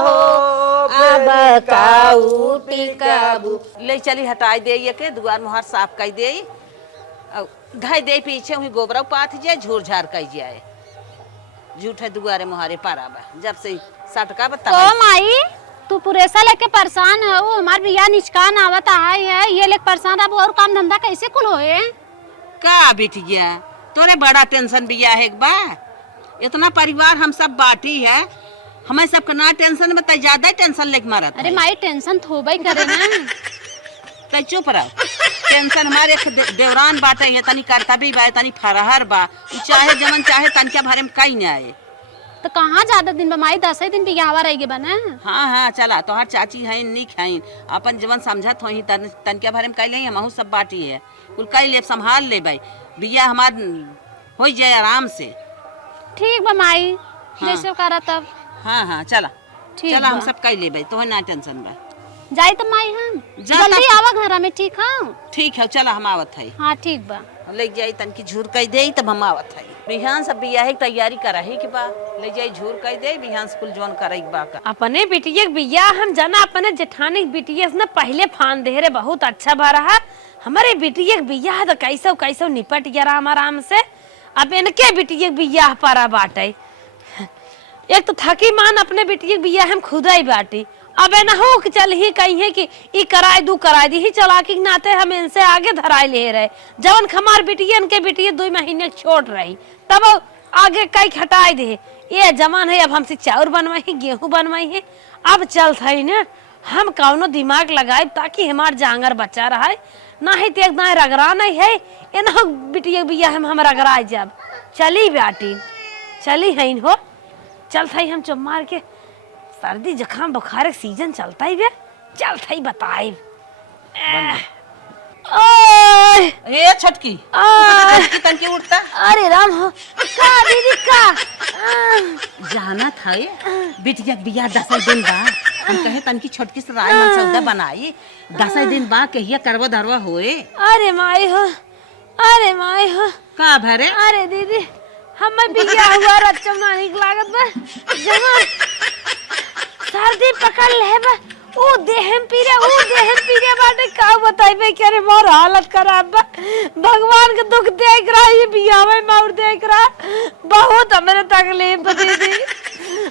हो अब काऊ टिकाबू। ले चली हटाई दे ये के दुआर मुहार साफ कर दे धाई दे पीछे हुई गोबरा पाथ जाए झूर झार कर जाए झूठे दुआरे मुहारे पाराबा जब से सटका बता तो माई तू पुरेसा लेके परेशान है वो हमार बिया निचकान आवता है ये लेके परेशान अब और काम धंधा कैसे कुल होए का बिटिया तोरे बड़ा टेंशन बिया है बा इतना परिवार हम सब बाटी है हमें सबका ना टेंशन में ज्यादा टेंशन लेके मारत। अरे माई टेंशन थोबई करे ना तै चुप रह टेंशन हमारे देवरान बाटे है तनी कर्तव्य बा तनी फरहर बा चाहे जमन चाहे तनके भरे में कहीं न आए तो कहाँ ज्यादा दिन माई 10 दिन बियाहवा रह बना। हाँ हाँ चला तोहार चाची है निक है अपन जवन समझत हो तनके भरे में कह ले हमहू सब बाटी है कुल कह ले संभाल ले भाई बिया हमार हो जाए आराम से। ठीक बा माई हाँ। जैसे करा तब। हाँ हाँ चला ठीक चला हम सब कह ले भाई तो ना टेंशन बा जाई तो माई हम जा जल्दी आवा घर में। ठीक है ठीक है चला हम आवत है। हाँ ठीक बा ले जाई तनकी झूर कह दे तब हम आवत है बिहान सब बियाह की तैयारी करही के बा ले जाई झूर कह दे बिहान स्कूल जोन करई बा का अपने बिटिया बिया हम जना अपने जेठानी बिटिया ने पहले फान दे रे बहुत अच्छा भा रहा हमारे बिटिया बिया तो कैसो कैसो निपट गया आराम आराम से अब इनके बिटिया बिया पारा बाटे एक तो थकी मान अपने बिटिया बिया हम खुद ही बाटी अब न हो कि चल ही कहीं है कि ई कराए दू कराए दी ही चला के नाते हम इनसे आगे धराए ले रहे जवन खमार बिटियन के बिटिया 2 महीने छोड़ रही तब आगे कई हटाए दे ये जमान है अब हमसे चाउर बनवाई गेहूं बनवाई है अब चल थई ना हम कौनो दिमाग लगाए ताकि हमार जांगर बचा रहा ना है तो एकदम रगड़ा नहीं है एना बिटिया बिया हम रगड़ा जब चली बेटी चली है हो चल थई हम चुप मार के सर्दी जुकाम बुखार के सीजन चलता ही बे चल थई बताए ए छटकी तनकी उठता अरे राम हो का दीदी का जाना था बिटिया बिया 10 दिन बा हम कहे तनकी छोटकी से राय मन सौदा बनाई 10 दिन बा कहिया करवा धरवा होए। अरे माई हो का भरे अरे दीदी हम बिया हुआ रच्चा ना निक लागत बा जमा सर्दी पकड़ ले बा ओ देहम पीरे बाटे का बताइबे के रे मोर हालत खराब बा भगवान के दुख देख रहा ये बिया में मार देख रहा बहुत हमरे तकलीफ दीदी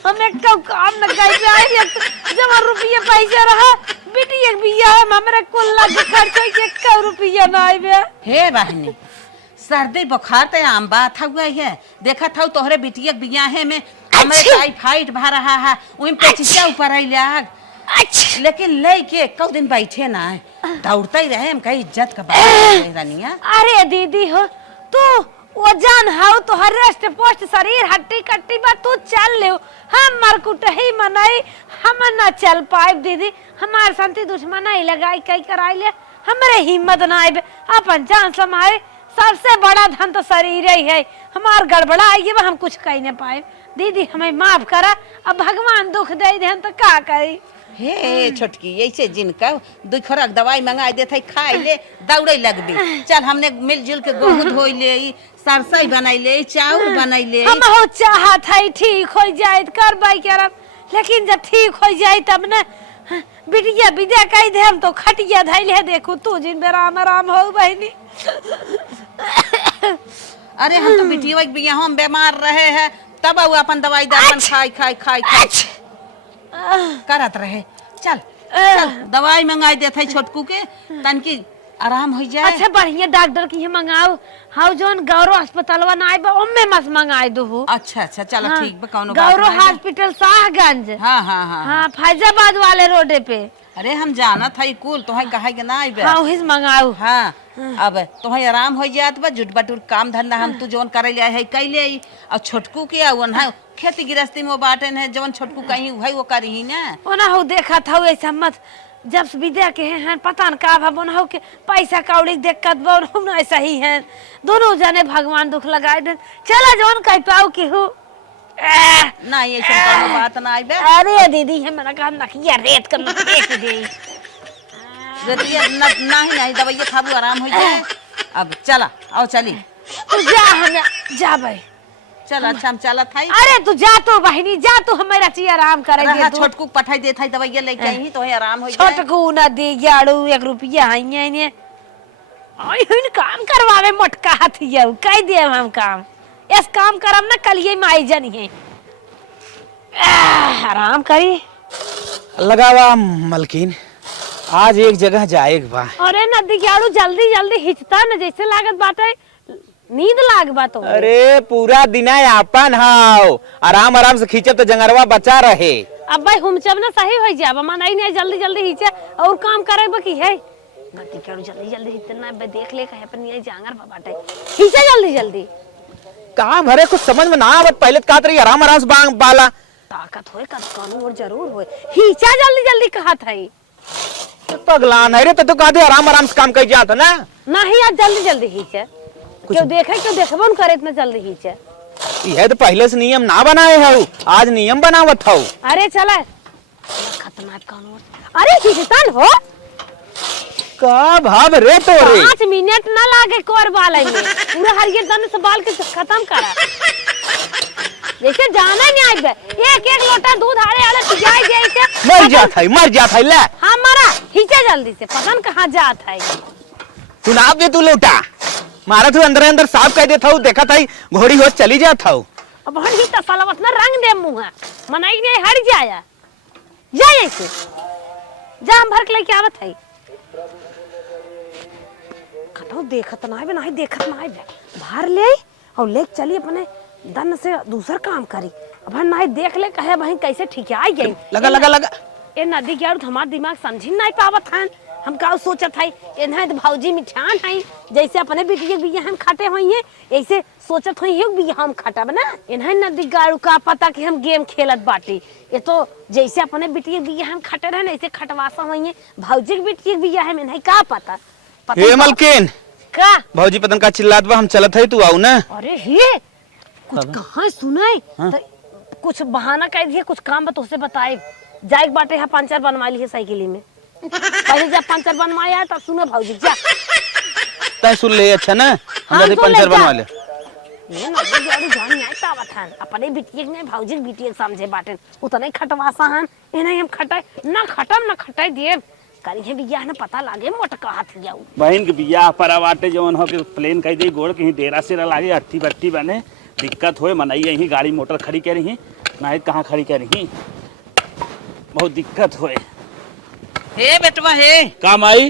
हमें कब काम न कर जाए जब रुपये पैसा रहा बेटी एक बिया है हमरे कुल लाख खर्च के 1 रुपया ना आइबे हे बहनी सर्दी बुखार ते आम बात हुआ है देखा था तोहरे बिटिया बिया है में हमें टाइफाइड भा रहा है उन पेचिया ऊपर आई लाग लेकिन लेके कौ दिन बैठे ना दौड़ते ही रहे हम कहीं इज्जत का बात रानिया। अरे दीदी हो तू वजन हाउ तो हर रेस्ट पोस्ट शरीर हट्टी कट्टी बा तू चल ले हम मरकुट ही मनाई हम ना चल पाए दीदी हमार संति दुश्मन ही लगाई कई कराई ले हमरे हिम्मत ना आए अपन जान समाए सबसे बड़ा धन तो शरीर ही है हमार गड़बड़ा आई हम कुछ कह नहीं पाए दीदी हमें माफ करा अब भगवान दुख दे दे तो का करी। हे छोटकी ऐसे जिनका 2 खोराक दवाई मंगा देते खाए ले दौड़े लगबी चल हमने मिलजुल के गेहूं धोई ले सरसई बनाई ले चाउर बनाई ले हम हो चाहत है ठीक हो जाए करबाई करब लेकिन जब ठीक हो जाए तब न बिटिया विदा कह दे हम तो खटिया धैल है देखो तू जिन बेराम आराम हो बहनी। अरे हम तो बिटिया बिया हम बीमार रहे हैं तब वो अपन दवाई दावन खाई करत रहे चल दवाई मंगाई देते छोटकू के तनकी आराम हो जाए। अच्छा बढ़िया डॉक्टर की मंगाओ हाउ जोन गौरव अस्पतालवा ना आइबा ओमे मत मंगाई दो। अच्छा चलो हाँ, ठीक बा कौनो बात गौरव हॉस्पिटल शाहगंज हाँ फैजाबाद वाले रोडे पे। अरे हम जाना था कुल तो कहे के ना आइबे हाँ वही मंगाओ हाँ अब तो आराम हो जात बा जुट बटुर काम धंधा हम तू जोन करे ले है कैले और छोटकू के आवन है खेती गृहस्थी में बाटन है जवन छोटकू कहीं वही वो करी ना ओना हो देखा था ऐसा मत जब विद्या के हैं पता न का भवन हो के पैसा कौड़ी दिक्कत बोल हम ऐसा ही है दोनों जने भगवान दुख लगाए दे चला जोन कह पाओ कि हो ना ये सब बात ना आइबे। अरे दीदी है मना काम नखिया रेत कर फेंक दे रेतिया नहीं दवाइया खाबू आराम हो जाए। अब चला आओ चली तू जा हम जा भाई चल अच्छा हम चलत हई। अरे तू जा तो बहनी जा, तू हमारा ची आराम करेंगे रहा तू। छोटकू पठाई देत हई दवाइया लेके आई तो आराम हो जाए। छोटकू ना दे याड़ू 1 रुपया आई ने आई हुन काम करवावे मोटका हाथिया कह दे हम काम इस काम करम ना कल ये माई जनी है। आराम करी लगावा मलकिन, आज एक जगह जाएग बा। अरे नदी याड़ू जल्दी जल्दी हिचता न जैसे लागत बाटे नींद लाग बा तो। अरे पूरा दिन आपन हाव, आराम आराम से खींचे तो जंगरवा बचा रहे। अब भाई हम जब ना सही हो जाब मनाई नहीं जल्दी जल्दी हिचे और काम करे बकी है नदी याड़ू जल्दी जल्दी हिचना बे देख ले कहे पर नहीं जांगर बा बाटे हिचे जल्दी जल्दी। कहाँ भरे कुछ समझ में ना आवत, पहले कहत रही आराम आराम से बांग बाला। ताकत होए कद कानून और जरूर होए हिचा जल्दी जल्दी कहा था ही। पगलान है रे, तो कहते आराम आराम से काम कर जाता ना। नहीं आज जल्दी जल्दी हिचे क्यों देखे क्यों देखबो न करे इतना जल्दी हिचे। यह तो पहले से नियम ना बनाए है, आज नियम बनावत हो। अरे चला खतरनाक कानून। अरे हिचतन हो का भाव रे तो रे 5 मिनट ना लागे कोर बाल में पूरा हरियर दन से बाल के खत्म करा जैसे जाना नहीं आए एक एक लोटा दूध आड़े आड़े जाए जैसे मर जात है ले। हमारा हिचे जल्दी से पता न कहाँ जात है। सुनाव दे तू लोटा मारा तू अंदर अंदर साफ कह देता हूँ, देखा था घोड़ी हो चली जाता हूँ। अब हर ही तसलवत ना रंग दे मुँह मनाई नहीं हट जाया जा ऐसे जा हम भर के लेके आवत है। कतो देखत ना है नहीं देखत ना है बाहर ले आई और ले चली अपने दन से दूसर काम करी। अब नहीं देख ले कहे भाई कैसे ठीक आई गई लगा लगा लगा ए नदी के और हमार दिमाग समझी नहीं पावत हन। हम का सोचत है इन्हें तो भौजी मिठान है जैसे अपने बिटिया बिया हम खाटे होई है ऐसे सोचत होई है बिया हम खाटा बना इन्हें नदी गाड़ू का पता कि हम गेम खेलत बाटी। ये तो जैसे अपने बिटिया बिया हम खाटे रहे ऐसे खटवासा होई है भौजी की बिटिया बिया है इन्हें का पता। हे मलकिन का भौजी पतन का चिल्लात बा, हम चलत है तू आऊ ना। अरे हे कुछ कहाँ सुनाई तो कुछ बहाना कह दिए कुछ काम बता उसे बताए जाए बाटे है पंचर बनवा ली है साइकिल में पहले जब पंचर बनवाया तब सुनो भौजी जा तय सुन ले अच्छा ना हम जल्दी सुन ले, पंचर जा। बनवा ले। ये नदी गाड़ी जान नहीं आता वथन अपने बिटिया ने भौजी बिटिया समझे बाटे उतने खटवासा हन इन्हें हम खटाई ना खटम ना खटाई दिए करी है बिया ना पता लागे मोटका हाथ जाऊ बहन के बियाह पर आवाटे जवन हो के प्लेन कह दे गोड़ कहीं डेरा से लागे अट्ठी बट्टी बने दिक्कत होए मनाई यहीं गाड़ी मोटर खड़ी कर रही ना कहाँ खड़ी कर रही बहुत दिक्कत होए। हे बेटवा हे काम आई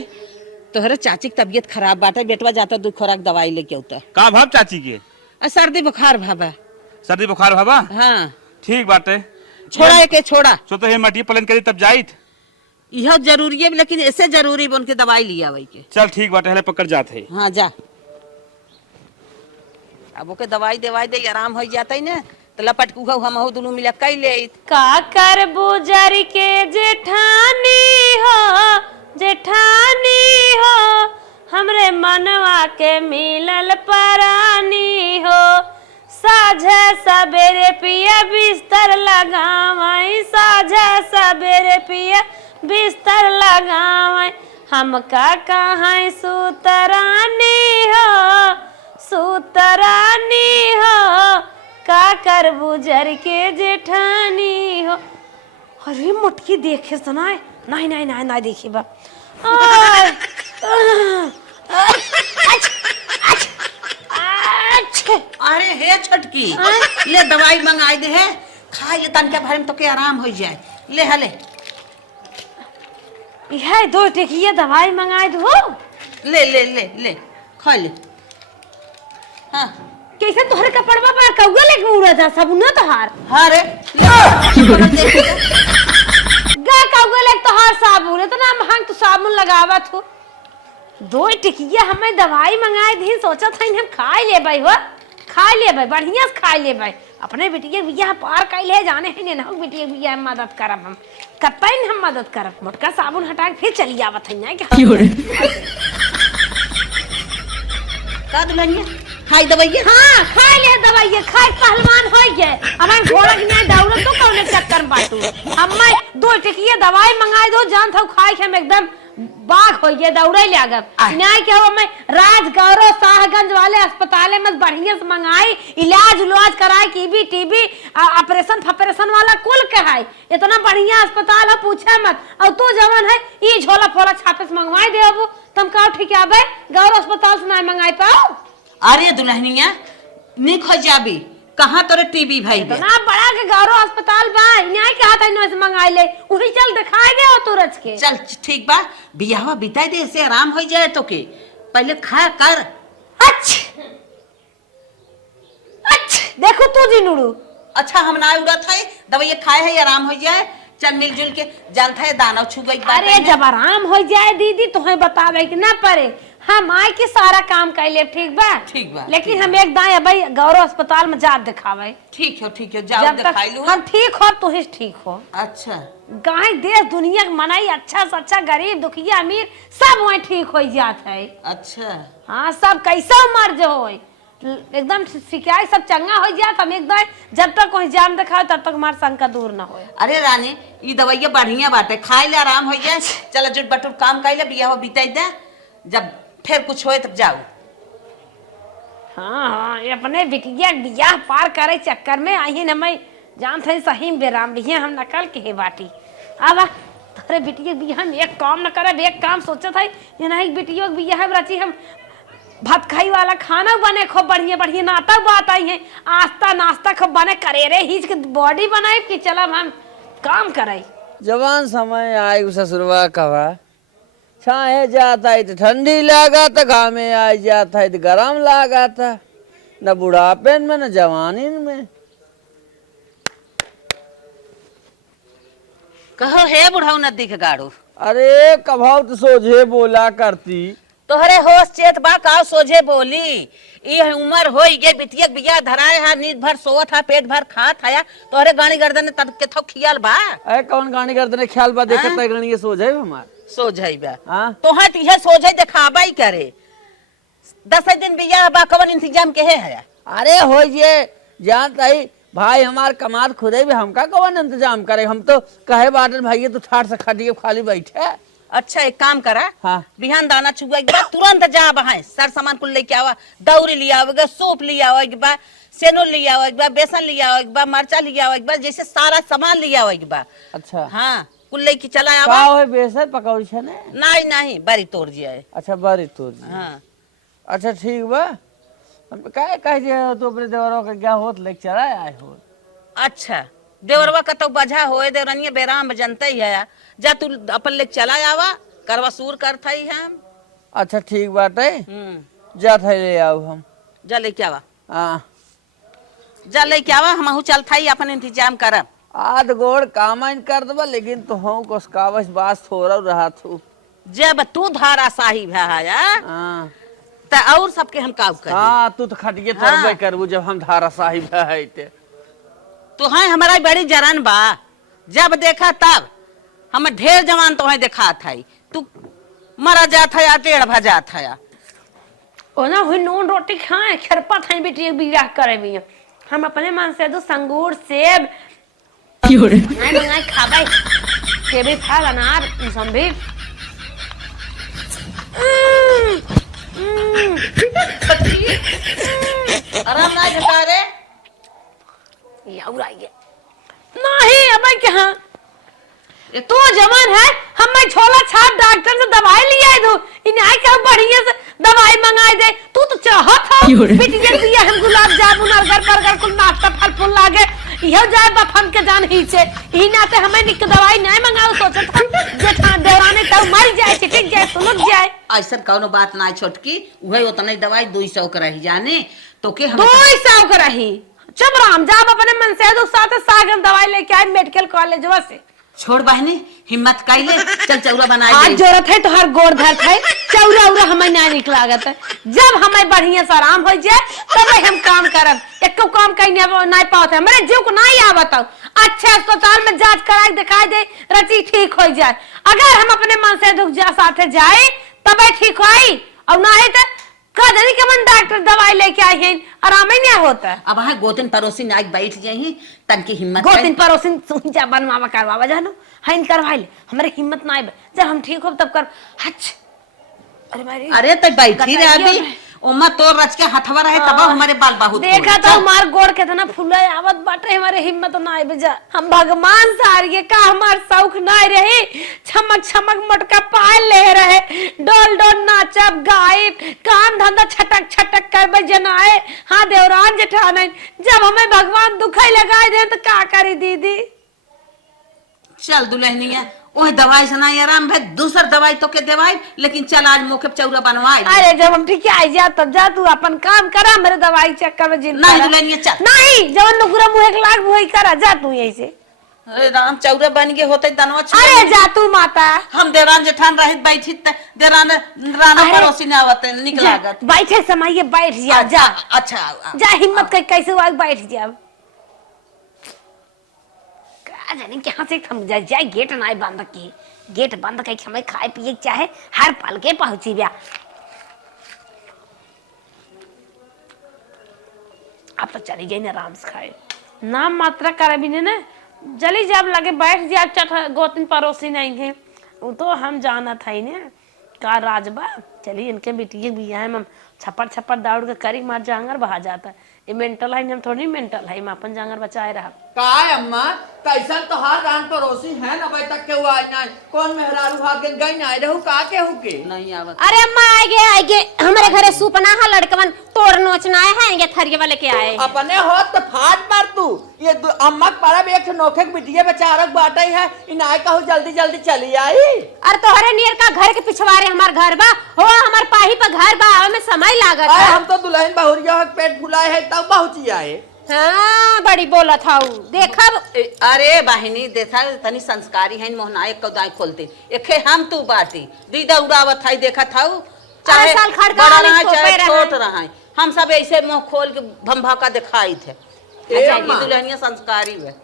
तोहरे चाची की तबीयत खराब बाटे बेटवा जाता 2 खुराक दवाई लेके औता। का भाव चाची के सर्दी बुखार भाबा। सर्दी बुखार भाबा हाँ ठीक बाटे छोड़ा के छोड़ा सो तो हे मटी प्लेन करी तब जाइत यह जरूरी है लेकिन ऐसे जरूरी बन के दवाई लिया वही के। चल ठीक बाटे हले पकड़ जात है। हाँ जा अब ओके दवाई देवाई दे आराम हो जाता है ना तो लपट कुहा हम हो दोनों मिला कई ले का कर बुजर के जेठानी हो हमरे मनवा के मिलल परानी हो साझे सबेरे पिया बिस्तर लगावई साझे सबेरे पिया बिस्तर लगावई हम का कहाँ सुतरानी हो का कर बुजर के जेठानी हो। अरे मोटकी देखे सुनाए नहीं नहीं नहीं नहीं देखी बा अरे हे छटकी ले दवाई मंगाई दे है खा ले तन के भरे में तो के आराम हो जाए ले हले यह 2 टिकिया दवाई मंगाए दो ले ले ले ले खा ले। हाँ कैसे तोहरे कपड़वा पर कौआ लेके उड़ा जा साबुन तोहार हाँ रे ले गा कौआ लेके तोहार साबुन इतना महंग तो साबुन लगावत हो 2 टिकिया हमें दवाई मंगाए दी सोचा था हम खा ले भाई हो खा ले भाई बढ़िया से खा ले भाई अपने बिटिया बिया पार कैले जाने है ना बिटिया बिया मदद करब हम कतई हम मदद करब मोटका साबुन हटा के फिर चली आवत है क्या का दुल्हनिया खाई दवाई। हाँ खा ले दवाई खाए पहलवान हो गए हमारे घोड़ा के नहीं दौड़त तो कौन चक्कर में बाटू हमें 2 टिकिया दवाई मंगाए दो जान था खाए के हम एकदम बाघ हो गए दौड़े लागब आय। न्याय के हो मैं राजगौरव शाहगंज वाले अस्पताल में बढ़िया से मंगाई इलाज उलाज कराए कीबी टीबी ऑपरेशन वाला कुल कहाई इतना बढ़िया अस्पताल है पूछे मत और तू जवन है ई झोला फोला छापे से मंगवाई दे अब तुम का ठीक आबे गौरव अस्पताल से नहीं मंगाई पाओ अरे दुल्हनिया निक हो जाबी कहाँ तोरे टीबी भाई बे? इतना बड़ा के गौरव अस्पताल बा न्याय के हाथ इनो से मंगाई ले उही चल दिखाई दे तुरंत के चल ठीक बा बियाहवा बिताई दे से आराम हो जाए तो के पहले खा कर। अच्छा देखो तू जी नुड़ू अच्छा हम ना उड़त है दवाई खाए है आराम हो जाए चल मिलजुल के जानता है दाना छू गई बात अरे जब आराम हो जाए दीदी तुम्हें बतावे कि ना पड़े हम आए के सारा काम कर ले ठीक बा लेकिन हम एक दाएं भाई गौरव अस्पताल में जात दिखावे ठीक है जाओ जब तक दिखाई लो। हम ठीक हो तू ही ठीक हो अच्छा गाय देश दुनिया के मनाई अच्छा से अच्छा गरीब दुखिया अमीर सब वहीं ठीक हो जात है। अच्छा हाँ सब कैसा मर जो हो एकदम शिकायत सब चंगा हो जात हम एकदम जब तक कोई जान दिखाओ तब तक हमार शंका दूर ना हो। अरे रानी ये दवाइया बढ़िया बाटे खाए ले आराम हो जाए चल जुट बटुट काम कर ले बियाह बिताई दे जब फिर कुछ होए तब जाओ। हाँ ये अपने बिटिया बियाह पार करे चक्कर में आई न मैं जान थे सही बेराम भी हम नकल के है बाटी अब तोरे बिटिया बियाह में एक काम न करे एक काम सोचा था ये नहीं बिटिया बियाह रची हम भात खाई वाला खाना बने खूब बढ़िया बढ़िया नाता बात आई है आस्ता नाश्ता खूब बने करेरे हिच के बॉडी बनाए कि चला हम काम करे जवान समय आई ससुरवा कवा छाए जाता है तो ठंडी लगा था घामे आ जाता है तो गरम लगा था न बुढ़ापे में न जवानी में। कहो हे बुढ़ाऊ नदी के गाड़ू अरे कभाव तो सोझे बोला करती तोहरे होश चेत बा काव सोझे बोली ये उम्र हो गई बिटिया बिया धराए हा नींद भर सोवत हा पेट भर खात हाया तोहरे गाड़ी गर्दन तब के थो खियाल बा अरे कौन गाड़ी करते ख्याल बा देखत है गाड़ी सोझे हमार सोझई बा हाँ तोहा तिहे सोझई दिखाबा ही करे 10 दिन बिया बा कवन इंतजाम के है। अरे हो ये जानता ही भाई हमार कमात खुदे भी हमका कौन इंतजाम करे हम तो कहे बाटन भाई तो ठाट से खटिए खाली बैठे। अच्छा एक काम करा हाँ बिहान दाना चुगा एक बार तुरंत जा बहाए सर सामान कुल लेके आवा दौरी लिया आवेगा सूप लिया आवा एक बार सेनो लिया आवा एक बार बेसन लिया आवा एक बार मरचा लिया आवा एक बार जैसे सारा सामान लिया आवा एक बार। अच्छा हाँ कुल लेके चला का आवा होय बेसन पकौड़ी छने नहीं बरी तोड़ दिया। अच्छा बरी तोड़ हाँ अच्छा ठीक बा हम काहे कह जे तो अपने देवरों के क्या होत लेक्चर आए हो। अच्छा देवरवा का तो बजा होए देवरनिया बेराम जनता ही है जा तू अपन लेके चला आवा करवा सूर करता ही हम। अच्छा ठीक बात है जा थे ले आओ हम जा लेके आवा हाँ जा लेके आवा हमहू चलता ही अपन इंतजाम करब आध गोड़ कामन कर दबा लेकिन तो हम को कावस बास थोड़ा रहा थू जब तू धारा साहिब है हाँ त और सबके हम काम कर हाँ तू तो खटिए थोड़ा करबू जब हम धारा साहिब है ते तो है हमारा बड़ी जरन बा जब देखा तब हम ढेर जवान तो है देखा था तू मरा जात है या टेढ़ भजा था ओना हुई नून रोटी खाए खरपा था बेटी बियाह करे भी हम अपने मन से दो संगूर सेब नहीं खाबे सेबी फल अनार मौसम्बी आराम ना झटा रे नहीं अब क्या तू जवान है हम मैं छोला छाप डॉक्टर से दवाई ले आई दो इन्हें आई क्या बढ़िया से दवाई मंगाई दे तू तो चाहत हो बिटिया दिया हम गुलाब जामुन और बर्गर कुल नाश्ता फल फूल लागे इहो जाए बफन के जान ही से ही नाते हमें निक दवाई नहीं मंगाओ सोचत हम जेठा देवराने तब मर जाए चिटिक जाए सुलग जाए ऐसा कौनो बात ना छोटकी उहे उतने दवाई 200 का रही जाने तो के हम 200 का रही चुप राम जा अपने मन से दो साथ सागन दवाई लेके आए मेडिकल कॉलेज से छोड़ बहनी हिम्मत काइले चल चौरा बनाई आज जरूरत है तो हर गोड़ धर है चौरा उरा हमें ना निक लागत है जब हमें बढ़िया से आराम हो जाए तब हम काम करब एको काम कहीं नहीं पाते हमारे जीव को नहीं आवत अच्छे अस्पताल में जांच कराई दिखाई दे रची ठीक हो जाए अगर हम अपने मन से दुख जा साथे जाए तब ठीक होई और ना है तो का जानी कमन डॉक्टर दवाई लेके आई है आराम ही नहीं होता। अब हाँ गोतिन पड़ोसी नाक बैठ जाही तन की हिम्मत गोतिन पड़ोसिन सुन जा बनवावा करवावा जानो हइन करवाई ले हमारे हिम्मत ना आए जब हम ठीक हो तब कर हच अरे भाई अरे तो बैठी रह अभी उमा तो रच के हथवा रहे तब हमारे बाल बहुत देखा तो हमार गोड़ के तना फुला आवत बाटे हमारे हिम्मत ना आए बेजा हम भगवान से हारिए का हमार शौक ना रहे छमक छमक मटका पाए ले रहे डोल डोल नाचब गायब काम धंधा छटक छटक कर जनाए हाँ देवरान जेठान जब हमें भगवान दुखाई लगाए दे तो का करी दीदी। चल दुल्हनिया वही दवाई से नहीं आराम भाई दूसर दवाई तो के दवाई लेकिन चल आज मुँह के चौरा बनवाए। अरे जब हम ठीक आई जा तब जा तू अपन काम करा मेरे दवाई चक्कर में जिंदा नहीं दुल्हनिया चल नहीं जब नुकुरा मुँह एक लाख वही करा जा तू यही से। अरे राम चौरा बन गए होते दनवा अरे जा तू माता हम देवरान जेठान रहित बैठी देवरान राना पड़ोसी ने आवत निक लागत बैठे समय बैठ जा जा अच्छा जा हिम्मत कर कैसे हुआ बैठ जा का जाने कहां से हम जाए गेट ना बंद की गेट बंद करके हमें खाए पिए चाहे हर पल के पहुंची गया। अब तो चली जाए ना आराम से खाए नाम मात्रा करे भी ने जल्दी जब लगे बैठ जा चट गोतिन पड़ोसी नहीं है वो तो हम जाना था ही ने का राजबा चलिए इनके बेटी भी हम छप्पर छप्पर दौड़ के करी मार जांगर बहा जाता है ये मेंटल है हम थोड़ी मेंटल है हम अपन जांगर बचाए रहा का अम्मा कैसा तो हर रान पड़ोसी है ना भाई तक के हुआ ना कौन मेहरारू भाग गई ना रहू का के हु के नहीं आवत। अरे अम्मा आए गे हमारे घरे सूपना है लड़कवन तोड़ नोचना है ये थरिये वाले के आए अपने हो तो फाट मार तू ये अम्मा परब एक नोखे बिटिया बेचारक बाटे है इनाय कहू जल्दी जल्दी चली आई। अरे तोहरे नियर का घर के पिछवारे हमार घर बा हो हमार पाही पर घर बा आवे में समय लागत है। हम तो दुल्हन बहुरिया पेट फुलाए है तब पहुंची आए। हाँ बड़ी बोलत हाउ देखब अरे बहिनी देखा तनी संस्कारी है मोहना एक कदाई खोलते एके हम तू बाटी दीदा उड़ावत है देखा था चाहे साल खड़का बड़ा वाली रहा चाहे थोपे छोट रहे। रहा हम सब ऐसे मुंह खोल के भंभा दिखाई थे। अच्छा ये दुल्हनिया संस्कारी है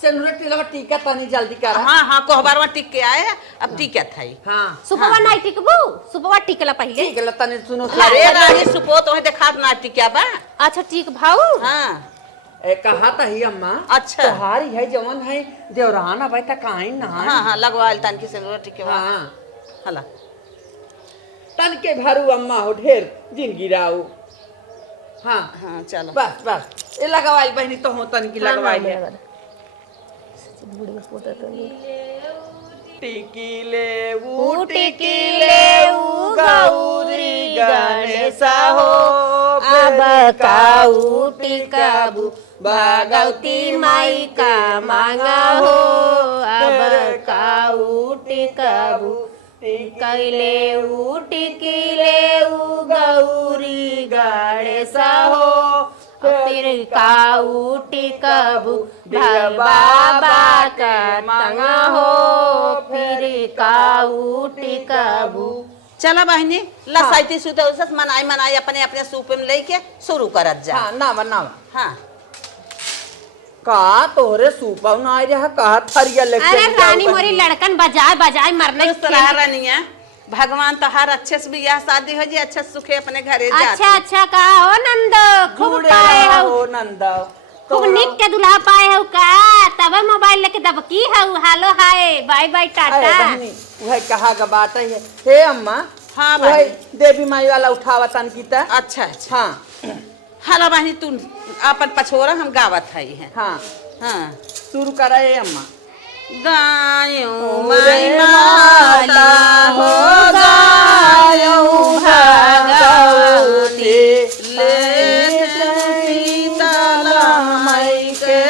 सेनुरेट लगा टीका तनी जल्दी कर। हाँ हाँ कोहबरवा टिक के आए अब टिका था हां सुपवा नहीं टिकबू सुपवा टिकला पहिले ठीक है तनी सुनो अरे रानी सुपो तो देखा ना टिका बा अच्छा ठीक भाऊ हाँ ए कहा था ही अम्मा अच्छा तोहारी है जवन है देवरान अब तक काई ना हाँ हाँ लगवा तन की सेनुरेट टिके बा हां हला तन के भरू अम्मा हो ढेर जिंदगी राऊ। हाँ हाँ चलो बस बस ये लगवाई बहनी तो हो तन की लगवाई है टिकीले ऊ टिकीले ऊ गौरी गणेशा हो अब काऊ टिकाबू भगवती माई का मांगा हो अब काऊ टिकाबू टिकले ऊ गौरी गणेशा हो फिर काऊ टिकबू बाबा का तंगा हो फिर काऊ टिकबू। चला बहनी लसाइती सुते उसस मनाई मनाई अपने अपने सूप में लेके शुरू करत जा। हाँ नावा नावा हाँ का तोहरे सूपा ना आई रहा कहा थरिया लेके अरे रानी मोरी लड़कन बजाए बजाए मरने रानिया भगवान तो हर अच्छे से बियाह शादी हो जी अच्छे सुखे अपने घरे जा। अच्छा अच्छा का हो नंद खूब पाए हो नंदा खूब निक के दुल्हा पाए हो का तब मोबाइल लेके दबकी हो hello hi bye bye tata वह कहा का बात है हे अम्मा। हाँ वह देवी माई वाला उठावा तन की ता अच्छा अच्छा हाँ हेलो बहनी तू अपन पछोरा हम गावत है हाँ हाँ शुरू करा अम्मा। गायों माई माता हो गायों भगवती ले सीतला माई के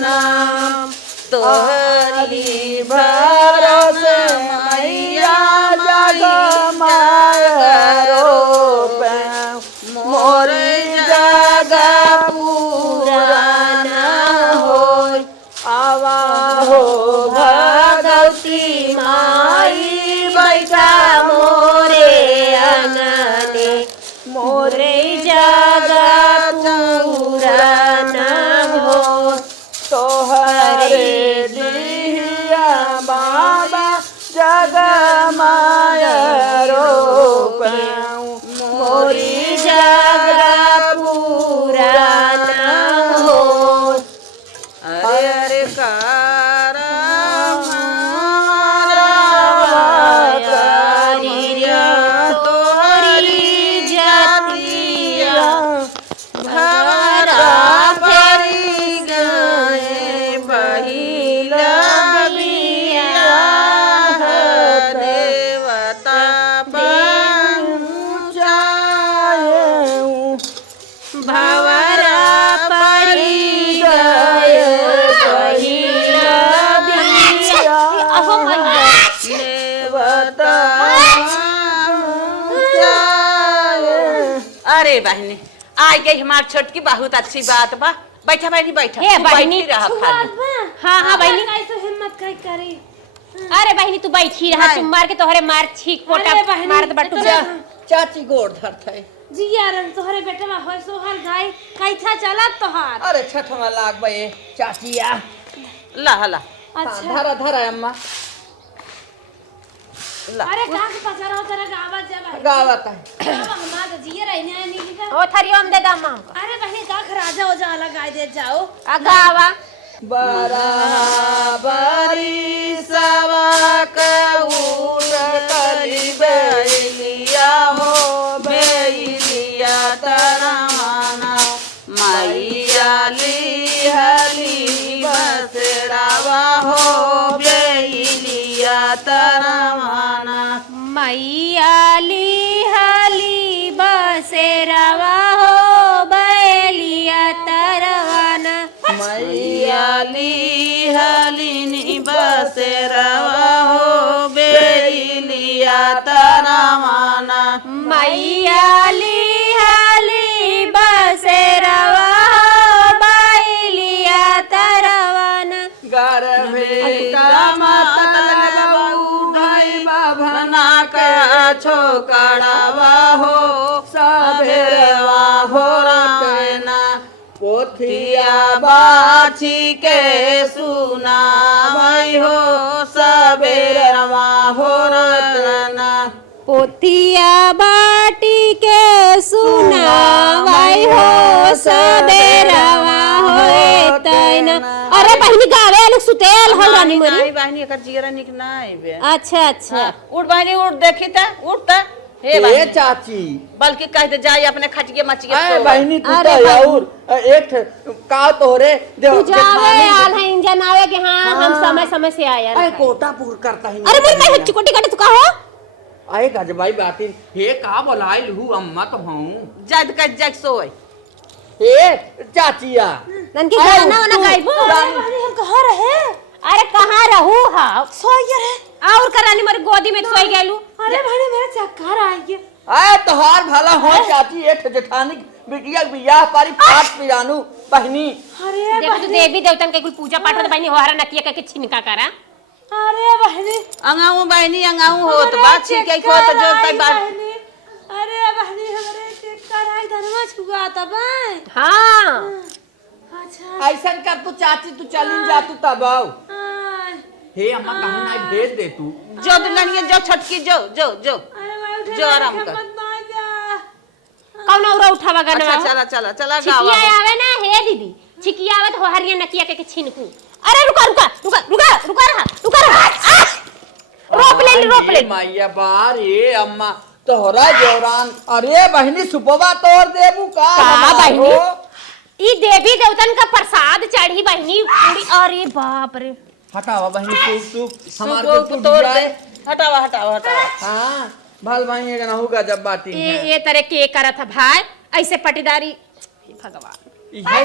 नाम तोहरी भरोसे मैया जग मारो मोर जग पूरा न हो आवा हो भगवती माई बैठा मोरे अंगने मोरे जग पूरा न हो तोहरे दिया ए बहनी आ गई हमार छोटकी बहुत अच्छी बात बा। बैठा बहनी बैठा। ए, तू बहनी, बैठी रह खाली। हाँ हाँ बहनी। कैसे हिम्मत कहीं करी। अरे बहनी तू बैठी रहा, हाँ। चुम मार के तोहरे मार छीक पोटा अरे बहनी, मार दे बटू इतना- चाची गोड़ धरत है। जी यार तोहरे बेटे में होय सोहल गाय कैसा चला तोहार। अरे छठवा लाग बे चाचिया। ला हला अच्छा धरा धरा अम्मा ला। अरे कहां से पचा रहा तेरा गावा जा गावत है। हमारा जिया रहने नहीं का। ओ थरियम दे दामा। अरे बहनी का खराजा हो जा अलग गाय दे जाओ। अगावा बराबरी सवाक उठ कली बैलिया हो बैलिया तरमाना मैया ली हली बसरावा हो बैलिया तरमाना मैया ली हली बसेरवा हो बैलिया तरवाना। मैया ली हली बसरावा हो बैलिया तरमाना मैया ली हली बसेरवा हो बैलिया तरवाना। गर्भे का मतलब उठाई बाभना का छोकड़ावा हो सबेरवा हो रखना पोथिया बाछी के सुना भाई हो सबेरवा हो रखना पोतिया बाटी के सुना भाई हो सबेरवा होए तैना। अरे बहनी गावे अलग सुतेल हो रानी मोरी। नहीं बहनी एकर जिगरा निक नहीं बे। अच्छा अच्छा उठ बहनी उठ देखी त उठ त हे ए बहनी चाची बल्कि कह दे जाई अपने खटिए मचिए अरे सो। बहनी तू अरे तो और एक का तोरे तू जावे आल है इंजन आवे कि हाँ हम समय समय से आया। अरे कोटा पूर करता है अरे मोर मैं चिकोटी काटे तू कहो। आए गजबाई बातिन हे का बोलाइल हूँ अम्मा तो हूँ जद का जग सोए। हे चाचिया नन की गाना वाना गाइबो। बहनी हम कहां रहे। अरे कहाँ रहू हा सोइए रे। और करानी मोर गोदी में सोई गेलू। अरे बहनी मेरे चक्कर आ गए। आए तोहार भला हो चाची एक जेठानी बिटिया बियाह पारी फाट पियानु बहनी अरे देखो तो देवी देवतन के कोई पूजा पाठ होत बहनी होहरा नकिया के छिनका करा। अरे बहनी अंगाऊ बहनी अंगाऊ होत बा छिके को तो जो तई बात। अरे बहनी हमरे चक्कर आई धनमा छुआ तब। हाँ अच्छा ऐसन कर तू चाची तू चलिन जा तू तब आओ आय, हे अम्मा कहीं ना भेज दे तू जो दुल्हनिया जो छटकी जो जो जो। अरे मैं उठे जो आराम कर। मत ना जा। कौन औरा उठावा गाना। अच्छा चला चला चला छिकिया गावा। आवे ना हे दीदी छिकिया आवे तो होहरिया नकिया के छिनकू। अरे रुका रुका रुका रुका रुका रहा रोप ले मैया बार ये अम्मा तोहरा जोरान अरे बहनी सुपवा तोड़ देबू का बहनी ई देवी देवतन का प्रसाद चढ़ी बहनी पूरी। अरे बाप रे हटावा बहनी सूप सूप हमार सुबह को को तू तोड़ दिया दे। है। हटावा हटावा हटावा। हाँ भल भाई ये ना होगा जब बाटी ये तरह के करत है भाई ऐसे पटीदारी। हे भगवान है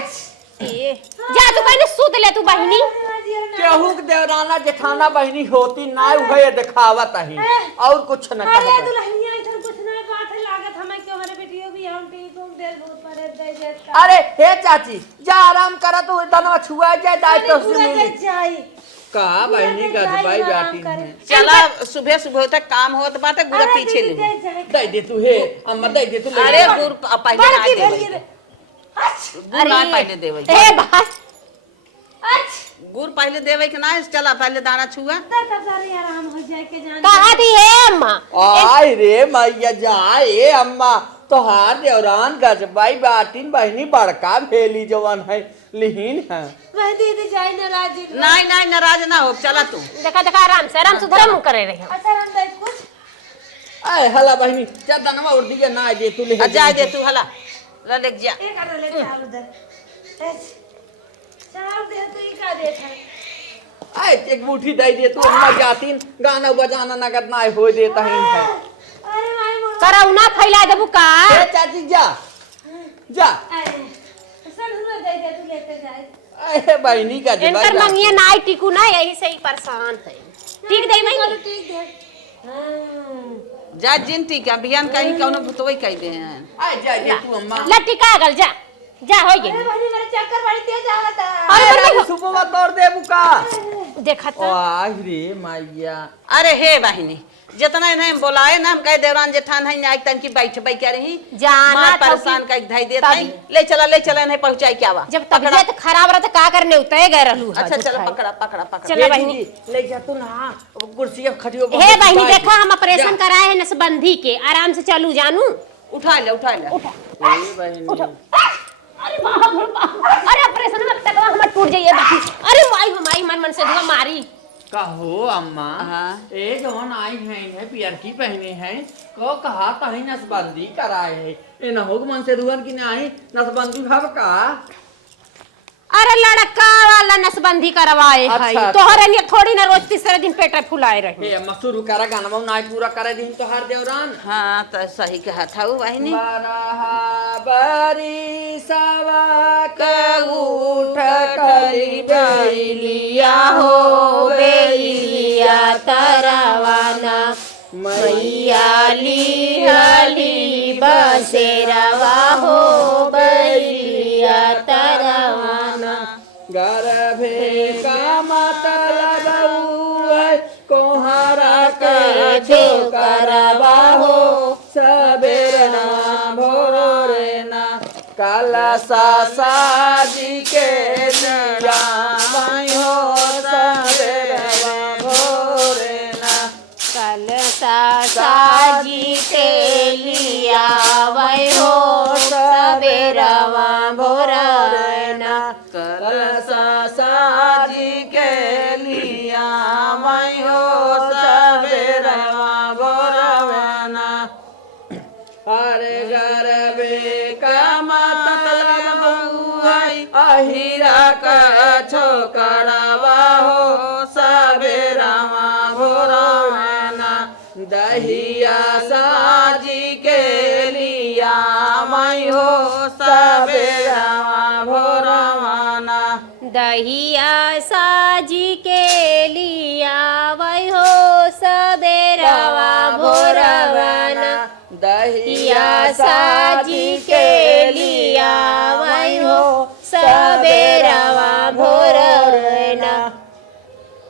ए जा तू कहने सूद ले तू बहनी। केहू के देवराना जेठाना बहनी होती ना उहे दिखावत ही और कुछ न अरे कहत दुल्हनिया इधर कुछ नहीं बात है लागत हमें क्यों हमारे बेटियों भी हम टी तुम देर बहुत परे दे दे अरे हे चाची जा आराम करा तू दनवा छुआ जाए दाई तो से मिली जाई। का बहनी गजबाई बाटी है चला सुबह सुबह तक काम होत बाटे गुड़ पीछे ले। दे दे तू हे अम्मा दे दे तू ले अरे जा। गुड़ पहले ना देवे। गुड़ ना पहले देवे। ए भाई गुड़ पहले देवे के ना चला पहले दाना छुआ। आराम हो जाए के जान। कहा दी है अम्मा। आय रे मैया जाए अम्मा तोहार देवरान गजबाई बाटीन बहनी बड़का भेली जवन है लिहीन है वह दीदी जाई नाराज। नहीं नहीं नाराज ना हो चला तू। देखा देखा आराम सुधरा मुंह करे रहे। अच्छा हम दे कुछ आय हला बहनी चल दनवा उड़ दिया ना दे तू ले जा दे तू हला ले जा। एक कर ले चार उधर। चार दे तो ही का देख है। आय एक बूठी दे दे तू अम्मा जातीन गाना बजाना नगद ना हो देता है अरे माई मोर। करौना फैला देबू का। ए चाची जा जा सन हुआ दे दे तू लेते जाए। अरे बहनी का इनकर मंगिया नाई टिकू ना यही से ही परेशान है। ठीक दे मैं ठीक दे। हां जा जिनती का बिहान कहीं कौनो भुतवई कह दे हैं। आ जा जा तू अम्मा। लट्टी का गल जा जा हो गई। मेरे चक्कर बड़ी तेज आवता। अरे सुबह तोड़ दे बुका। देखा ओ था आहिरे मैया। अरे हे बहिनी जितना इन्हें बोलाए ना हम कह देवरान जेठान है आज तक की बैठबई क्या रही जाना मार था परेशान कि- का धाई देत है ले चला इन्हें पहुंचाई क्या बा जब तबीयत खराब रहा तो का करने उतरे गए रहलू। अच्छा चलो पकड़ा चला बहिनी। ले जा तू ना कुर्सी अब खटियो। हे बहिनी देखा हम ऑपरेशन कराए हैं नसबंदी के, आराम से चलू जानू। उठा ले ए बहिनी अरे अरे ऑपरेशन में तक हम टूट जाइए बाकी। अरे माई मन से दुआ मारी। कहो अम्मा। हाँ। ए जवन आई है पियर की पहने हैं को कहा कहीं नसबंदी कराए है ए न होग मन से दुहन की नहीं नसबंदी भाव का। अरे लड़का वाला नसबंदी करवाए अच्छा, है अच्छा। तोहरे लिए थोड़ी ना रोज तीसरे दिन पेट फुलाए रही। ए अम्मा शुरू करा गाना नाई पूरा करे दिन तो हर देवरान। हाँ तो सही कहा था वो बहिनी बरहा बरी सवा के उठ करी बैलिया हो बेलिया तरवाना मैया ली बसेरवा हो बैलिया तरवाना। गर्भे का मतलब है कोहरा के जो करवा हो सबेरना भोरेना काला साजी के लिया माई हो सबेरना भोरेना। कल साजी के लिया वै हो सबेरवा भोरना। साजी के लिया मैं हो सबेरवा भोरवाना। अरे गर्भे का मतलब है अहिरा का छोकरावा हो सबेरवा भोरवाना। दहिया साजी के लिया मैं हो सबेरवा भोरवाना। दहिया साजी के लिया वै हो सबेरवा भोरवाना। दहिया साजी के लिया वै हो सबेरवा भोरवाना।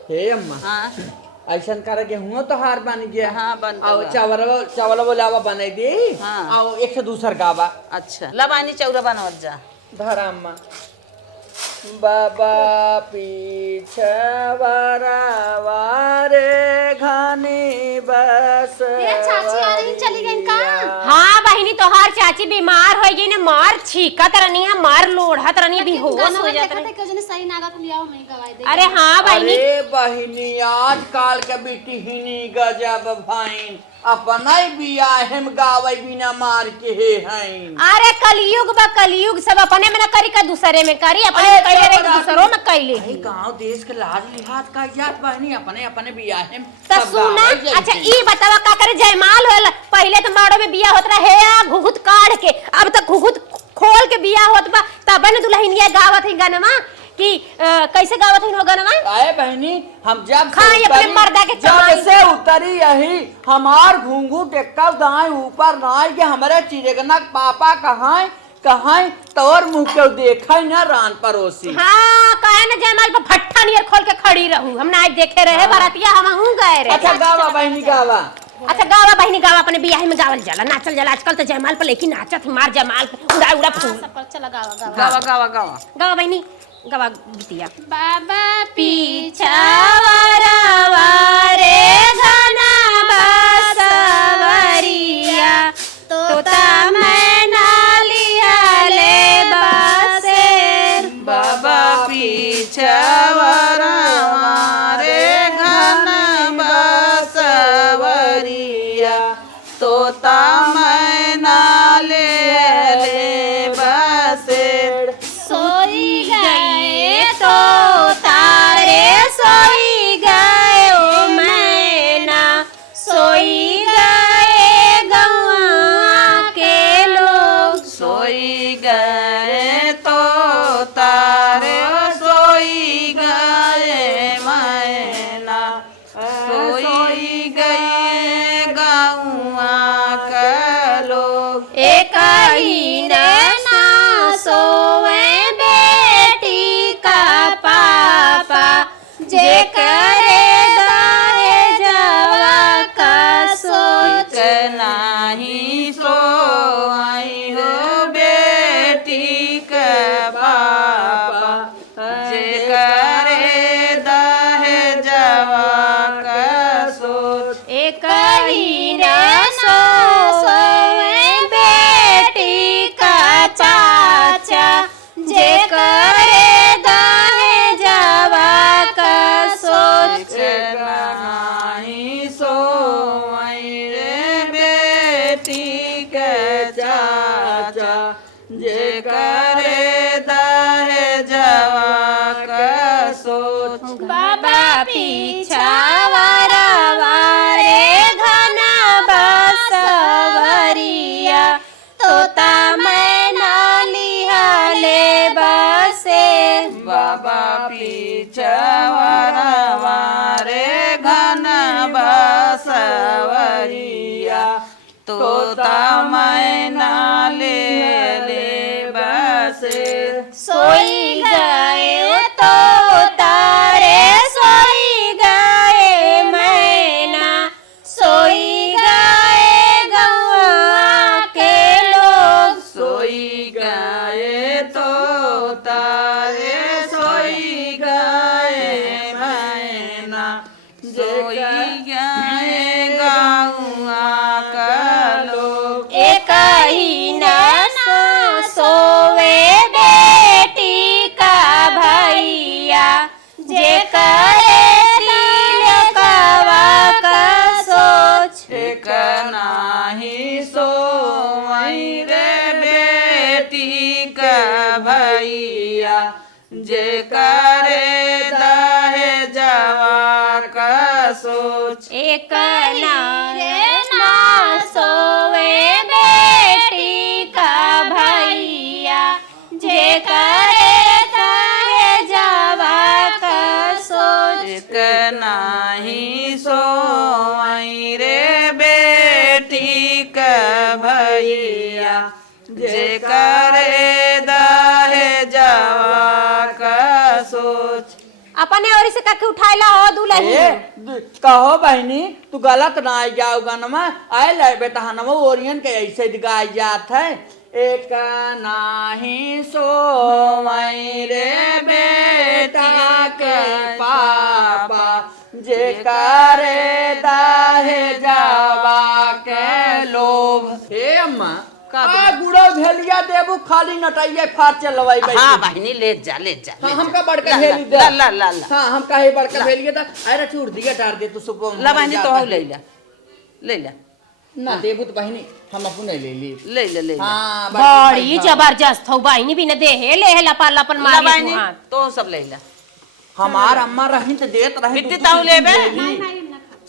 हे अम्मा हाँ ऐसा करे के हुआ तो हार बन गया। हाँ, बन आओ गया। चावल बोलावा बना दी। हाँ। आओ एक से दूसर गावा अच्छा लबानी चौरा बनवत जा धरा अम्मा। बाबा पीछे वारे घनी बस चाची आ रही चली गई का। हाँ बहिनी तोहार चाची बीमार हो गई ने मार छीकत रहनी है मार लोढ़त रहनी बेहोश हो जात रही। सही नागत लियाओ मैं गवाई दे। अरे हाँ बहिनी अरे बहिनी आजकल के बेटी हिनी गजब भाइन अपना बियाह में गावे बिना मार के हे हैं। अरे कलयुग बा कलयुग सब अपने में न करी का दूसरे में करी अपने में कइले रही दूसरों में कइले। गांव देश के लाज लिहाज का जात बहनी अपने अपने बियाह में तो सब सुना गावे जैसे। अच्छा ई बतावा का करे जयमाल होल पहले तो माड़ो में बियाह होत रहे आ घुघुत काढ़ के अब तक घुघुत खोल के बियाह होत बा तब न दुल्हनिया गावत है गानवा कि कैसे गावत है गानवा। आए बहनी हम जब हाँ, ये अपने मर्दा के जब चमाई। से उतरी यही हमार घूंघू टेक्का दाएं ऊपर नाई के हमारे चिड़गना पापा कहाँ तोर मुंह के देखा ना रान परोसी। हाँ काहे न जयमाल पर फट्टा नियर खोल के खड़ी रहूं हम ना देखे रहे बरातिया हम हूं गए रे। अच्छा गावा बहनी गावा। अच्छा गावा बहिनी गावा अपने बियाह में गावल जाला नाचल जाला आजकल तो जयमाल पर लेकिन नाचत मार जयमाल उड़ा उड़ा फूल। सब पर चला गावा गावा। गावा गावा बहिनी गावा गीतिया। बाबा पीछा वरवा रे घना बसवरिया तोता मैना लिया ले बसेर। बाबा पीछे रे घन बसवरिया तोता मैना ले बसेर। सोई गए तो तारे सोई गए ओ मैना सोई गए गौआ के लोग। सोई गए तो तारे सोई चवरवा रे घन बसवरिया तोता मैना ले ले बसे सोई गए तो तारे सोई गए मैना सोई गए गौआ के लोग सोई गए तो तारे सोई गए मैना सोई गए गौआ का लोग एक ही ना सोवे बेटी का भैया जे करे तिलकवा का सोच एक नाही सोई रे बेटी का भैया जे करे दहे जवा का सोच एक ना सोवे बेटी का भैया जे करे ताहे जावा का सोच एक नाही सोई रे बेटी का भैया जे करे दहे जवा का सोच अपने ओरी से कके उठाइला हो दुलही कहो बहनी तू गलत ना आई जाओ गनमा आए ले बेटा हनमो ओरियन के ऐसे गाय जात है एक नाही सोई रे बेटा के पापा जे करे दाहे जावा के लोभ हे अम्मा का गुड़ो भेलिया देबू खाली नटाइए फाट चलवाई भाई हाँ बहनी ले जा ले जा हाँ, हमका बड़का भेली दे ला ला ला हाँ हम काहे बड़का भेलिए दा अरे चूड़ दिया डार दे तू सुबह ला बहनी तो हो ले ला ले ला ना देबू तो बहनी हम अपने ले ली ले ले ले हाँ बड़ी जबरदस्त हो बहिनी भी न देहे ले लपन लपन ला मारी बहनी हाथ तो सब ले ला हमार अम्मा रही तो देत रही बिट्टी ताऊ लेबे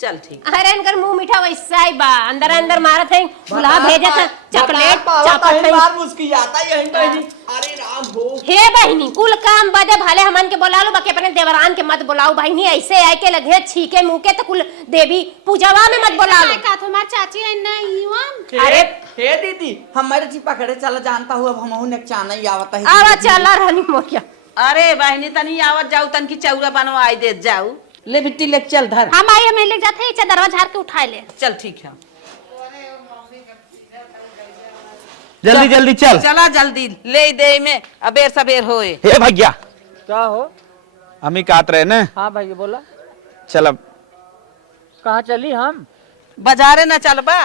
चल ठीक अरे इनकर मुंह मीठा वैसा ही बा अंदर अंदर मारत है बुला भेजत है चॉकलेट चापत चापत है बार मुस्की आता यही बहनी अरे राम हो हे बहिनी कुल काम बदे भले हमन के बोला लो बाकी अपने देवरान के मत बुलाओ बहिनी ऐसे आए के लगे छीके मुंह के तो कुल देवी पूजवा में मत बुला लो का तुम्हार चाची है ना ईवन अरे हे दीदी हमारे चिपा खड़े चला जानता हूँ अब हम ने चाना ही आवता है आवा चला रानी मोरिया अरे बहनी तनी आवत जाऊ तन की चौरा बनवाई दे जाऊ ले बिट्टी ले चल धर हम आइए मैं ले जाते हैं दरवाजा झाड़ के उठा ले चल ठीक है जल्दी जल्दी चल चला जल्दी ले दे में अबेर सबेर होए हे भैया क्या हो हम ही काट रहे ना हाँ भाई बोला चल अब कहाँ चली हम बाजारे न चलबा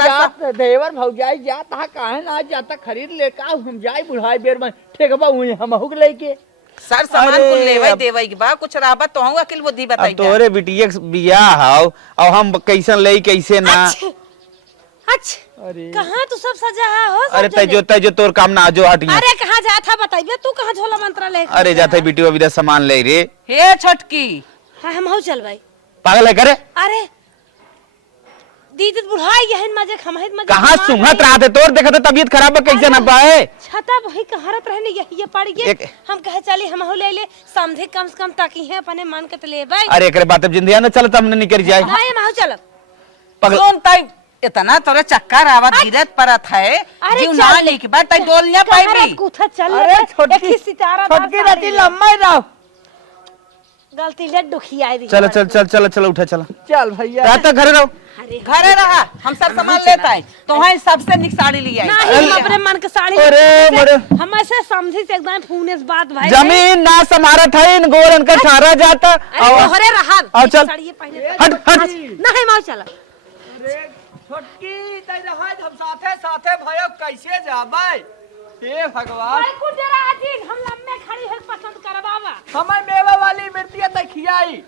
जात देवर भौजाई जात हा काहे ना जाता खरीद ले का हम जाई बुढ़ाई बेर में ठेकबा हुई हम हुक लेके सर सामान अरे, कुल लेवई अब- देवई के बा कुछ राबा तो हूँ अकिल बुद्धि अब बताई तोरे बिटिया के बियाह हाउ और हम कैसन ले कैसे ना अच्छा कहाँ तू सब सजा हो सब अरे जने? तय जो तोर काम ना जो हटिया अरे कहाँ जा था बताइए तू कहाँ झोला मंत्रा ले अरे जाते बिटिया विदा सामान ले रे हे छोटकी हाँ हम हो चल भाई पागल है करे अरे दीदी बुढ़ाई यहन मजे खमाहित मजे कहाँ सुंघत रहा थे तोर देखा तबीयत खराब है कैसे ना पाए छता वही कहारत रहने ये पड़ गए एक- हम कहे चली हम हो ले समझे कम से कम ताकि है अपने मन के ले भाई अरे एक बात अब जिंदगी ना चलता हमने निकल जाए भाई हम हो चल पागल सुन तई इतना तोरे चक्कर आवत गिरत परत है अरे जीव चल। ना ले के बाद तई डोलनिया पाइबी कुथा चल अरे छोटकी सितारा छोटकी रती लम्बा रहो गलती ले दुखी आई चलो चल चल चलो चलो उठा चला चल भैया रात तक घर रहो घरे रहा हम सब सामान लेता है तो है सबसे निक साड़ी लिया नहीं हम अपने मन के साड़ी अरे मोरे हम ऐसे समझी से एकदम फूनेस बात भाई जमीन ना समारा था इन गोर इनका छारा जाता हरे रहा आओ चल साड़ी ये पहने हट हट नहीं माओ चला छोटकी तई रहा हम साथे साथे भयो कैसे जाबै हे भगवान कुछ जरा अजीब हम लम्बे खड़ी है पसंद करवावा हमार मेवा वाली मिर्तिया तई खियाई